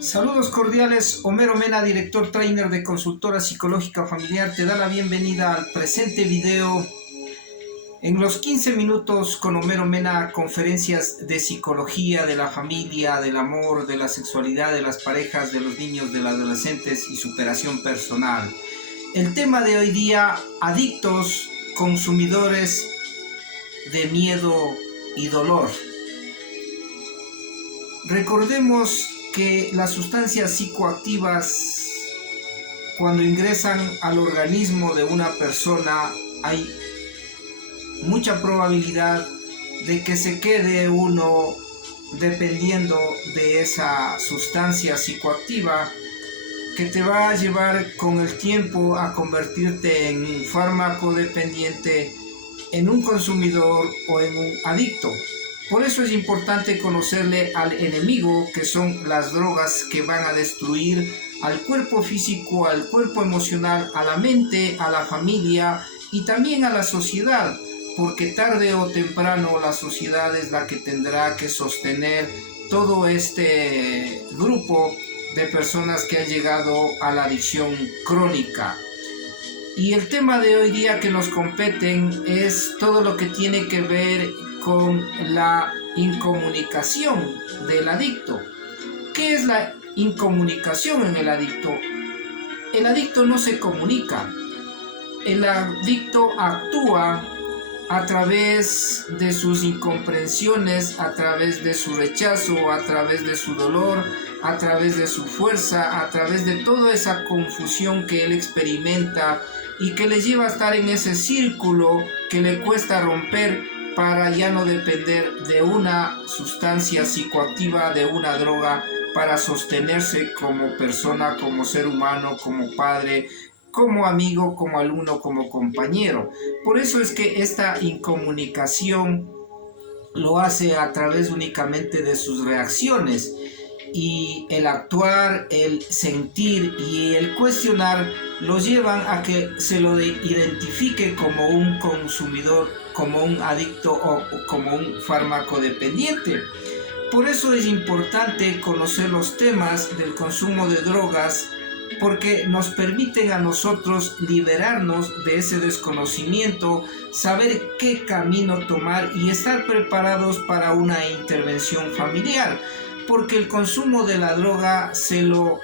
Saludos cordiales, Homero Mena, director trainer de Consultora Psicológica Familiar, te da la bienvenida al presente video. En los 15 minutos con Homero Mena, conferencias de psicología, de la familia, del amor, de la sexualidad, de las parejas, de los niños, de los adolescentes y superación personal. El tema de hoy día, adictos, consumidores de miedo y dolor. Recordemos que las sustancias psicoactivas, cuando ingresan al organismo de una persona, hay mucha probabilidad de que se quede uno dependiendo de esa sustancia psicoactiva, que te va a llevar con el tiempo a convertirte en un fármaco dependiente, en un consumidor o en un adicto. Por eso es importante conocerle al enemigo, que son las drogas, que van a destruir al cuerpo físico, al cuerpo emocional, a la mente, a la familia y también a la sociedad, porque tarde o temprano la sociedad es la que tendrá que sostener todo este grupo de personas que han llegado a la adicción crónica. Y el tema de hoy día que nos competen es todo lo que tiene que ver con la incomunicación del adicto. ¿Qué es la incomunicación en el adicto? El adicto no se comunica. El adicto actúa a través de sus incomprensiones, a través de su rechazo, a través de su dolor, a través de su fuerza, a través de toda esa confusión que él experimenta y que le lleva a estar en ese círculo que le cuesta romper, para ya no depender de una sustancia psicoactiva, de una droga, para sostenerse como persona, como ser humano, como padre, como amigo, como alumno, como compañero. Por eso es que esta incomunicación lo hace a través únicamente de sus reacciones, y el actuar, el sentir y el cuestionar lo llevan a que se lo identifique como un consumidor, como un adicto o como un fármaco dependiente. Por eso es importante conocer los temas del consumo de drogas, porque nos permiten a nosotros liberarnos de ese desconocimiento, saber qué camino tomar y estar preparados para una intervención familiar, porque el consumo de la droga se lo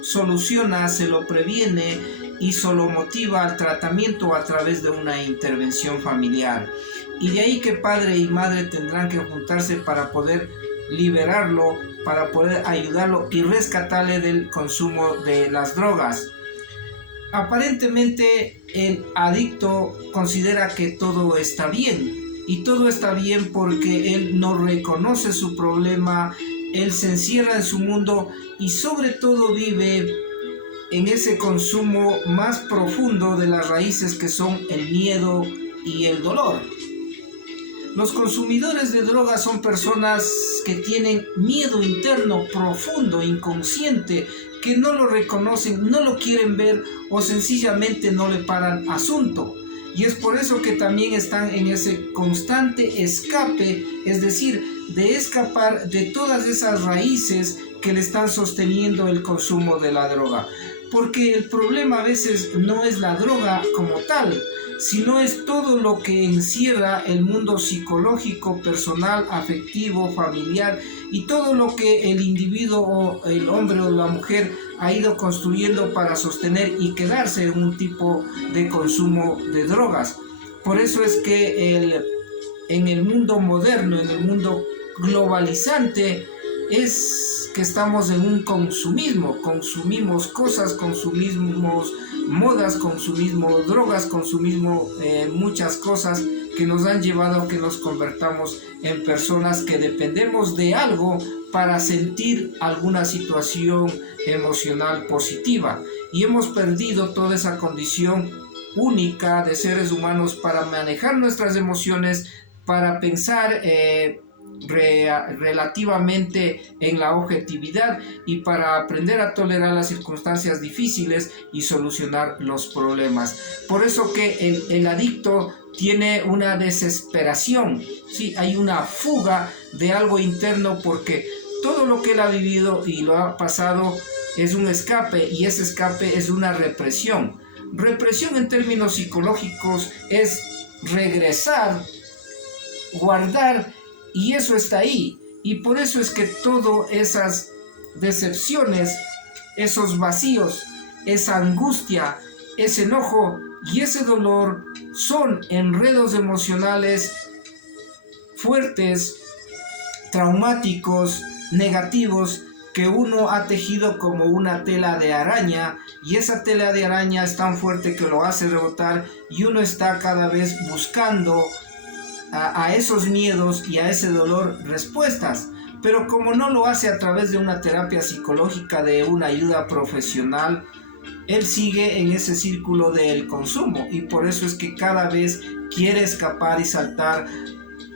soluciona, se lo previene y solo motiva al tratamiento a través de una intervención familiar. Y de ahí que padre y madre tendrán que juntarse para poder liberarlo, para poder ayudarlo y rescatarle del consumo de las drogas. Aparentemente el adicto considera que todo está bien, y todo está bien porque él no reconoce su problema, él se encierra en su mundo y sobre todo vive en ese consumo más profundo de las raíces, que son el miedo y el dolor. Los consumidores de drogas son personas que tienen miedo interno profundo, inconsciente, que no lo reconocen, no lo quieren ver o sencillamente no le paran asunto. Y es por eso que también están en ese constante escape, es decir, de escapar de todas esas raíces que le están sosteniendo el consumo de la droga. Porque el problema a veces no es la droga como tal, sino es todo lo que encierra el mundo psicológico, personal, afectivo, familiar, y todo lo que el individuo o el hombre o la mujer ha ido construyendo para sostener y quedarse en un tipo de consumo de drogas. Por eso es que en el mundo moderno, en el mundo globalizante, es que estamos en un consumismo. Consumimos cosas, consumimos modas, consumimos drogas, consumimos muchas cosas que nos han llevado a que nos convertamos en personas que dependemos de algo para sentir alguna situación emocional positiva, y hemos perdido toda esa condición única de seres humanos para manejar nuestras emociones, para pensar relativamente en la objetividad y para aprender a tolerar las circunstancias difíciles y solucionar los problemas. Por eso que el adicto tiene una desesperación, ¿sí? Hay una fuga de algo interno, porque todo lo que él ha vivido y lo ha pasado es un escape, y ese escape es una represión. Represión en términos psicológicos es regresar, guardar, y eso está ahí. Y por eso es que todas esas decepciones, esos vacíos, esa angustia, ese enojo y ese dolor son enredos emocionales fuertes, traumáticos, negativos, que uno ha tejido como una tela de araña, y esa tela de araña es tan fuerte que lo hace rebotar, y uno está cada vez buscando a esos miedos y a ese dolor respuestas. Pero como no lo hace a través de una terapia psicológica, de una ayuda profesional, él sigue en ese círculo del consumo, y por eso es que cada vez quiere escapar y saltar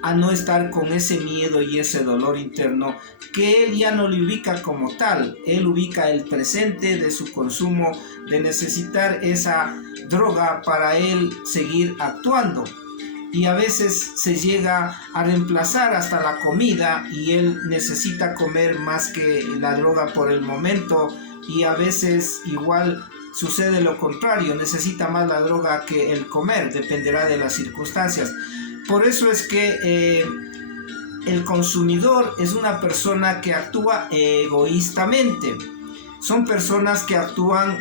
a no estar con ese miedo y ese dolor interno, que él ya no le ubica como tal. Él ubica el presente de su consumo, de necesitar esa droga para él seguir actuando. Y a veces se llega a reemplazar hasta la comida, y él necesita comer más que la droga por el momento, y a veces igual sucede lo contrario, necesita más la droga que el comer, dependerá de las circunstancias. Por eso es que el consumidor es una persona que actúa egoístamente. Son personas que actúan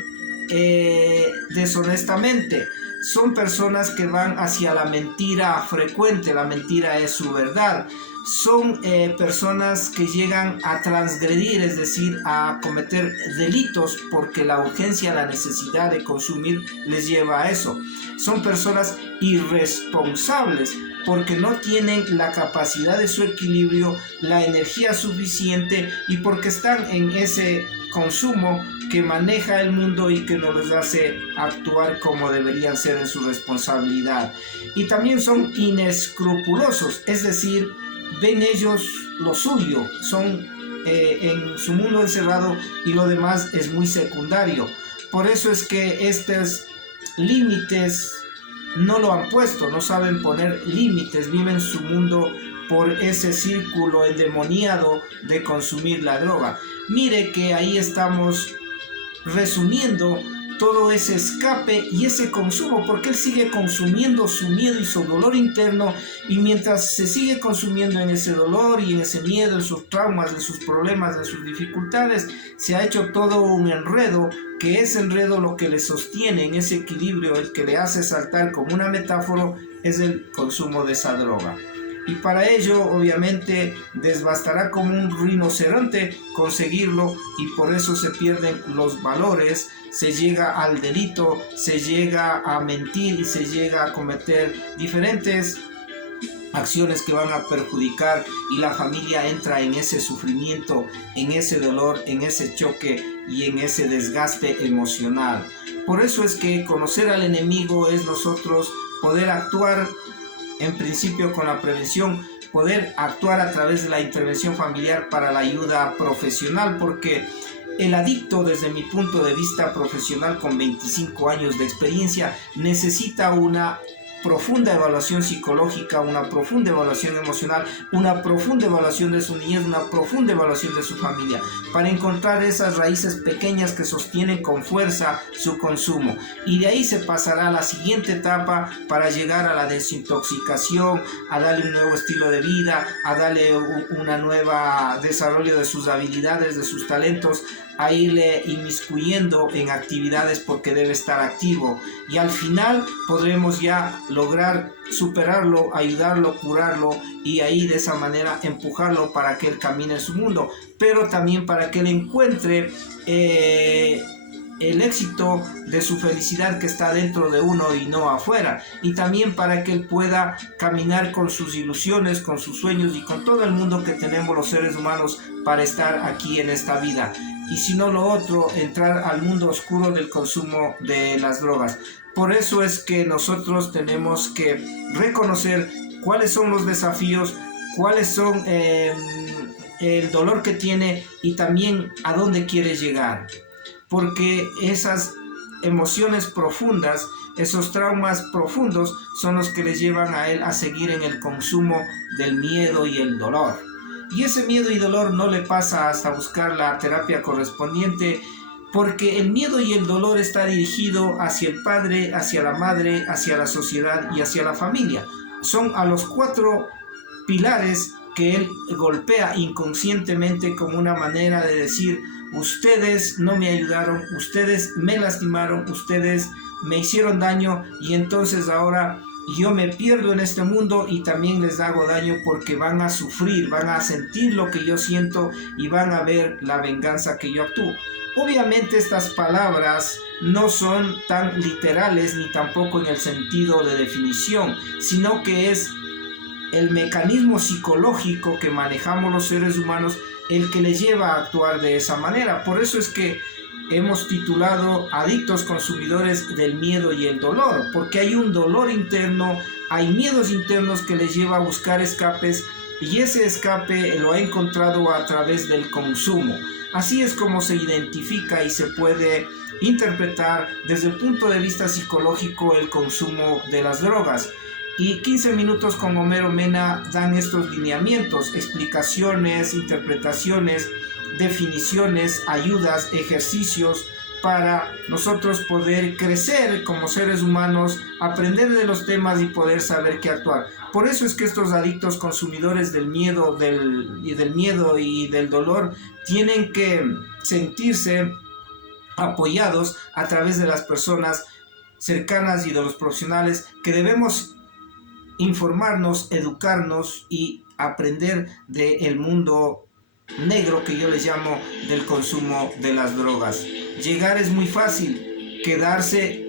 deshonestamente. Son personas que van hacia la mentira frecuente. La mentira es su verdad. Son personas que llegan a transgredir, es decir, a cometer delitos, porque la urgencia, la necesidad de consumir les lleva a eso. Son personas irresponsables, porque no tienen la capacidad de su equilibrio, la energía suficiente, y porque están en ese consumo que maneja el mundo y que no les hace actuar como deberían ser en su responsabilidad. Y también son inescrupulosos, es decir, ven ellos lo suyo, son en su mundo encerrado, y lo demás es muy secundario. Por eso es que estos límites no lo han puesto, no saben poner límites, viven su mundo por ese círculo endemoniado de consumir la droga. Mire que ahí estamos resumiendo todo ese escape y ese consumo, porque él sigue consumiendo su miedo y su dolor interno, y mientras se sigue consumiendo en ese dolor y en ese miedo, en sus traumas, en sus problemas, en sus dificultades, se ha hecho todo un enredo, que ese enredo lo que le sostiene en ese equilibrio, el que le hace saltar como una metáfora, es el consumo de esa droga. Y para ello obviamente desbastará como un rinoceronte conseguirlo, y por eso se pierden los valores, se llega al delito, se llega a mentir y se llega a cometer diferentes acciones que van a perjudicar, y la familia entra en ese sufrimiento, en ese dolor, en ese choque y en ese desgaste emocional. Por eso es que conocer al enemigo es nosotros poder actuar en principio con la prevención, poder actuar a través de la intervención familiar para la ayuda profesional, porque el adicto, desde mi punto de vista profesional con 25 años de experiencia, necesita una profunda evaluación psicológica, una profunda evaluación emocional, una profunda evaluación de su niñez, una profunda evaluación de su familia, para encontrar esas raíces pequeñas que sostienen con fuerza su consumo. Y de ahí se pasará a la siguiente etapa para llegar a la desintoxicación, a darle un nuevo estilo de vida, a darle una nueva desarrollo de sus habilidades, de sus talentos, a irle inmiscuyendo en actividades porque debe estar activo, y al final podremos ya lograr superarlo, ayudarlo, curarlo, y ahí de esa manera empujarlo para que él camine en su mundo, pero también para que él encuentre el éxito de su felicidad que está dentro de uno y no afuera, y también para que él pueda caminar con sus ilusiones, con sus sueños y con todo el mundo que tenemos los seres humanos para estar aquí en esta vida. Y si no lo otro, entrar al mundo oscuro del consumo de las drogas. Por eso es que nosotros tenemos que reconocer cuáles son los desafíos, cuáles son el dolor que tiene, y también a dónde quiere llegar. Porque esas emociones profundas, esos traumas profundos, son los que les llevan a él a seguir en el consumo del miedo y el dolor. Y ese miedo y dolor no le pasa hasta buscar la terapia correspondiente, porque el miedo y el dolor está dirigido hacia el padre, hacia la madre, hacia la sociedad y hacia la familia. Son a los 4 pilares que él golpea inconscientemente como una manera de decir: ustedes no me ayudaron, ustedes me lastimaron, ustedes me hicieron daño, y entonces ahora yo me pierdo en este mundo y también les hago daño, porque van a sufrir, van a sentir lo que yo siento y van a ver la venganza que yo actúo. Obviamente estas palabras no son tan literales ni tampoco en el sentido de definición, sino que es el mecanismo psicológico que manejamos los seres humanos el que les lleva a actuar de esa manera. Por eso es que hemos titulado Adictos Consumidores del Miedo y el Dolor, porque hay un dolor interno, hay miedos internos que les lleva a buscar escapes, y ese escape lo ha encontrado a través del consumo. Así es como se identifica y se puede interpretar desde el punto de vista psicológico el consumo de las drogas. Y 15 minutos con Homero Mena dan estos lineamientos, explicaciones, interpretaciones, definiciones, ayudas, ejercicios para nosotros poder crecer como seres humanos, aprender de los temas y poder saber qué actuar. Por eso es que estos adictos consumidores del miedo y del dolor tienen que sentirse apoyados a través de las personas cercanas y de los profesionales, que debemos informarnos, educarnos y aprender del mundo negro, que yo les llamo, del consumo de las drogas. Llegar es muy fácil, quedarse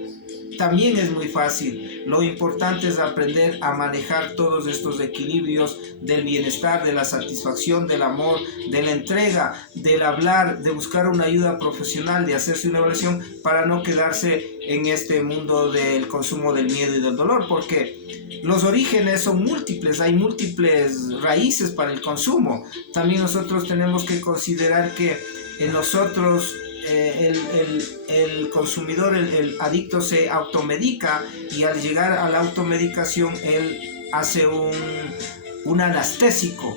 también es muy fácil. Lo importante es aprender a manejar todos estos equilibrios del bienestar, de la satisfacción, del amor, de la entrega, del hablar, de buscar una ayuda profesional, de hacerse una evaluación para no quedarse en este mundo del consumo del miedo y del dolor, porque los orígenes son múltiples, hay múltiples raíces para el consumo. También nosotros tenemos que considerar que en nosotros el consumidor, el adicto, se automedica, y al llegar a la automedicación él hace un anestésico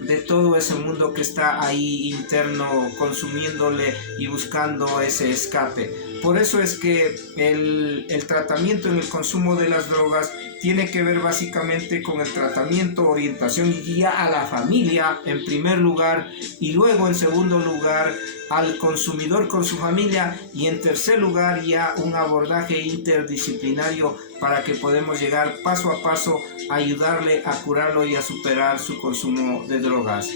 de todo ese mundo que está ahí interno, consumiéndole y buscando ese escape. Por eso es que el tratamiento en el consumo de las drogas tiene que ver básicamente con el tratamiento, orientación y guía a la familia en primer lugar, y luego en segundo lugar al consumidor con su familia, y en tercer lugar ya un abordaje interdisciplinario para que podamos llegar paso a paso a ayudarle a curarlo y a superar su consumo de drogas.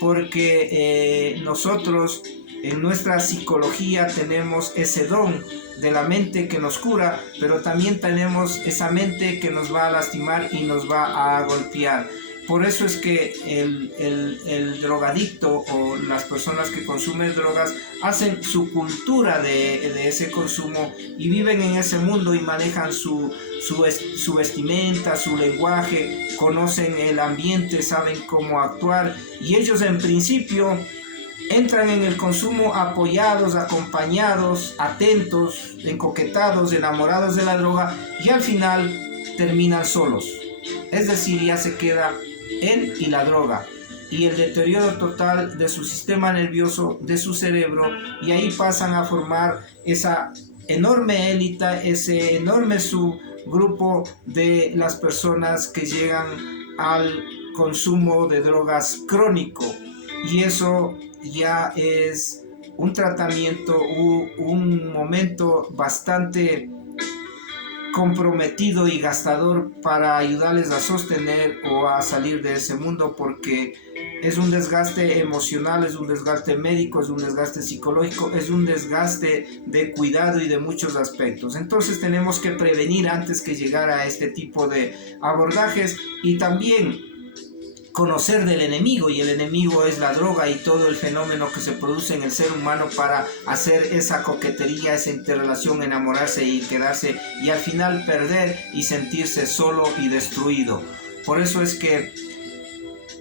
Porque nosotros en nuestra psicología tenemos ese don de la mente que nos cura, pero también tenemos esa mente que nos va a lastimar y nos va a golpear. Por eso es que el drogadicto o las personas que consumen drogas hacen su cultura de ese consumo y viven en ese mundo y manejan su vestimenta, su lenguaje, conocen el ambiente, saben cómo actuar, y ellos en principio entran en el consumo apoyados, acompañados, atentos, encoquetados, enamorados de la droga, y al final terminan solos. Es decir, ya se queda él y la droga, y el deterioro total de su sistema nervioso, de su cerebro, y ahí pasan a formar esa enorme élite, ese enorme subgrupo de las personas que llegan al consumo de drogas crónico. Y eso ya es un tratamiento, un momento bastante comprometido y gastador para ayudarles a sostener o a salir de ese mundo, porque es un desgaste emocional, es un desgaste médico, es un desgaste psicológico, es un desgaste de cuidado y de muchos aspectos. Entonces tenemos que prevenir antes que llegar a este tipo de abordajes, y también conocer del enemigo, y el enemigo es la droga y todo el fenómeno que se produce en el ser humano para hacer esa coquetería, esa interrelación, enamorarse y quedarse, y al final perder y sentirse solo y destruido. Por eso es que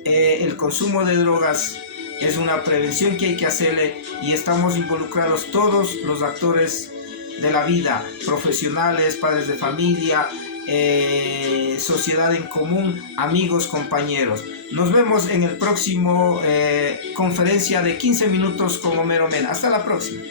el consumo de drogas es una prevención que hay que hacerle, y estamos involucrados todos los actores de la vida, profesionales, padres de familia, sociedad en común, amigos, compañeros. Nos vemos en el próximo conferencia de 15 minutos con Homero Mena. Hasta la próxima.